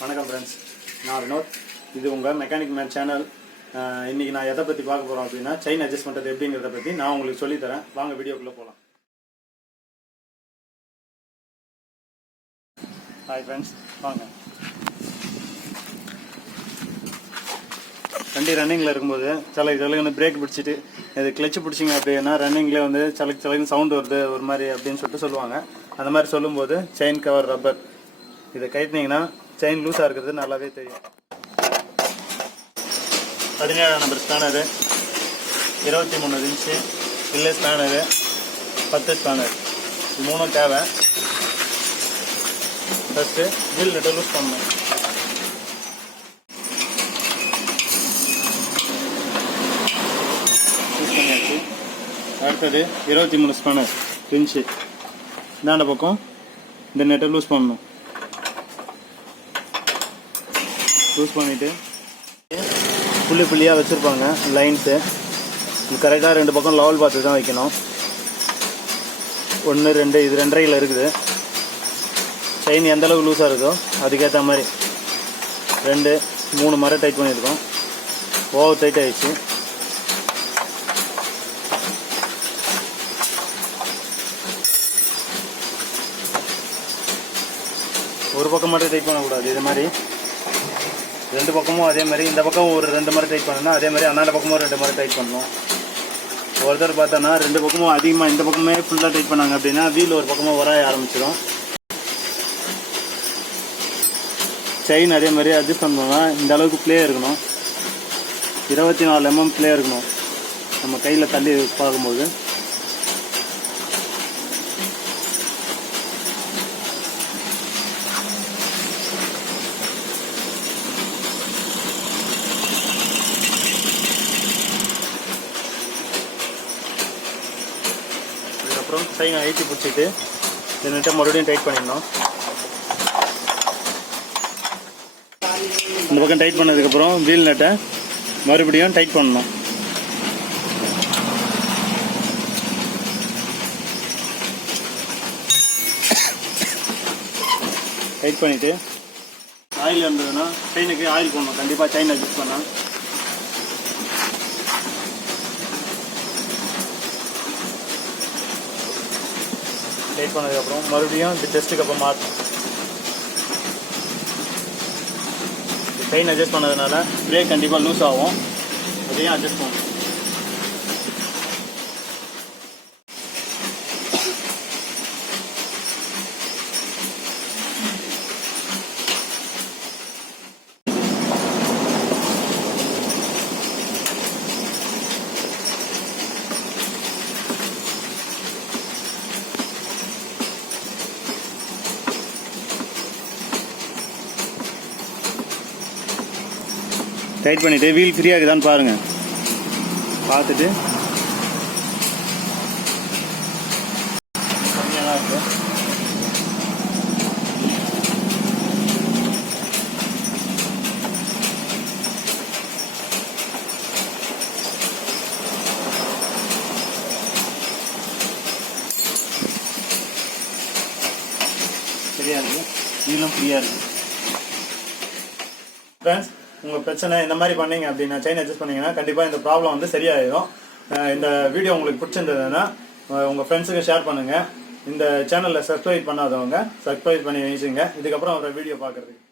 வணக்கம் ஃப்ரெண்ட்ஸ், நான் வினோத். இது உங்கள் மெக்கானிக் மேன் சேனல். இன்றைக்கி நான் எதை பற்றி பார்க்க போகிறோம் அப்படின்னா, செயின் அட்ஜஸ்ட் பண்ணுறது எப்படிங்கிறத பற்றி நான் உங்களுக்கு சொல்லித்தரேன். வாங்க வீடியோக்குள்ளே போகலாம். ஹாய் ஃப்ரெண்ட்ஸ், வாங்க. வண்டி ரன்னிங்கில் இருக்கும்போது சலக்குன்னு பிரேக் பிடிச்சிட்டு இது கிளச்சு பிடிச்சிங்க அப்படின்னா ரன்னிங்கில் வந்து சலக்குன்னு சவுண்டு வருது ஒரு மாதிரி அப்படின்னு சொல்லுவாங்க. அந்த மாதிரி சொல்லும்போது செயின் கவர் ரப்பர் இதை கட்டினீங்கன்னா செயின் லூஸாக இருக்கிறது நல்லாவே தெரியும். 17 நம்பர் ஸ்பேனரு, 23 இன்ச்சு இல்லை ஸ்பேனரு, 10 ஸ்பேனர், இது மூணும் தேவை. ஃபஸ்ட்டு வீல் நெட்டை லூஸ் பண்ணணும். லூஸ் பண்ணியாச்சு. அடுத்தது 23 ஸ்பேனர் இன்ச்சு இந்தாண்ட பக்கம் இந்த நெட்டை லூஸ் பண்ணணும். லூஸ் பண்ணிவிட்டு புள்ளியாக வச்சுருப்பாங்க லைன்ஸு. கரெக்டாக 2 பக்கம் லெவல் பார்த்து தான் வைக்கணும். 1 2 இது 2.5 இருக்குது. செயின் எந்தளவுக்கு லூஸாக இருக்கோ அதுக்கேற்ற மாதிரி 2 3 மரம் டைட் பண்ணியிருக்கோம். ஓவர் டைட் ஆகிடுச்சு. ஒரு பக்கம் மட்டும் டைட் பண்ணக்கூடாது. இது மாதிரி 2 பக்கமும் அதே மாதிரி. இந்த பக்கம் ஒரு 2 மரம் டைட் பண்ணணும், அதே மாதிரி அந்தாண்ட பக்கமும் 2 மரம் டைட் பண்ணணும். ஒருத்தர் பார்த்தோன்னா 2 பக்கமும் அதிகமாக இந்த பக்கமே ஃபுல்லாக டைட் பண்ணாங்க அப்படின்னா வீல் ஒரு பக்கமாக வராய ஆரம்பிச்சிடும். செயின் அதே மாதிரி அட்ஜஸ்ட் பண்ணோம்னா இந்த அளவுக்கு ப்ளே இருக்கணும். 24 mm ப்ளே இருக்கணும் நம்ம கையில் தள்ளி பார்க்கும்போது. அப்புறம் செயினை அழுத்தி பிடிச்சிட்டு இதன்ட்டு மறுபடியும் டைட் பண்ணிடணும். இந்த பக்கம் டைட் பண்ணதுக்கப்புறம் வீல் நட்டை மறுபடியும் டைட் பண்ணணும். டைட் பண்ணிவிட்டு ஆயில் இருந்ததுன்னா செயினுக்கு ஆயில் போடணும். கண்டிப்பாக செயின் அட்ஜஸ்ட் பண்ணால் டைட் பண்ணதுக்கப்புறம் மறுபடியும் இந்த டெஸ்ட்டுக்கு அப்புறம் மாற்றணும். செயின் அட்ஜஸ்ட் பண்ணதுனால பிரேக் கண்டிப்பாக லூஸ் ஆகும். அதையும் அட்ஜஸ்ட் பண்ணணும். டைட் பண்ணிவிட்டு வீல் ஃப்ரீயாக இருக்குதான்னு பாருங்கள். பார்த்துட்டு கம்மியாக தான் இருக்குது. ஃப்ரீயாக இருக்குது, வீலும் ஃப்ரீயாக இருக்குது. ஃப்ரெண்ட்ஸ், உங்கள் பிரச்சனை இந்த மாதிரி பண்ணீங்க அப்படின்னா செயின் அட்ஜஸ்ட் பண்ணிங்கன்னா கண்டிப்பாக இந்த ப்ராப்ளம் வந்து சரியாயிடும். இந்த வீடியோ உங்களுக்கு பிடிச்சிருந்ததுன்னா உங்கள் ஃப்ரெண்ட்ஸுக்கு ஷேர் பண்ணுங்கள். இந்த சேனலில் சப்ஸ்கிரைப் பண்ணாதவங்க சப்ஸ்கிரைப் பண்ணி வச்சுங்க, இதுக்கப்புறம் ஒரு வீடியோ பார்க்குறதுக்கு.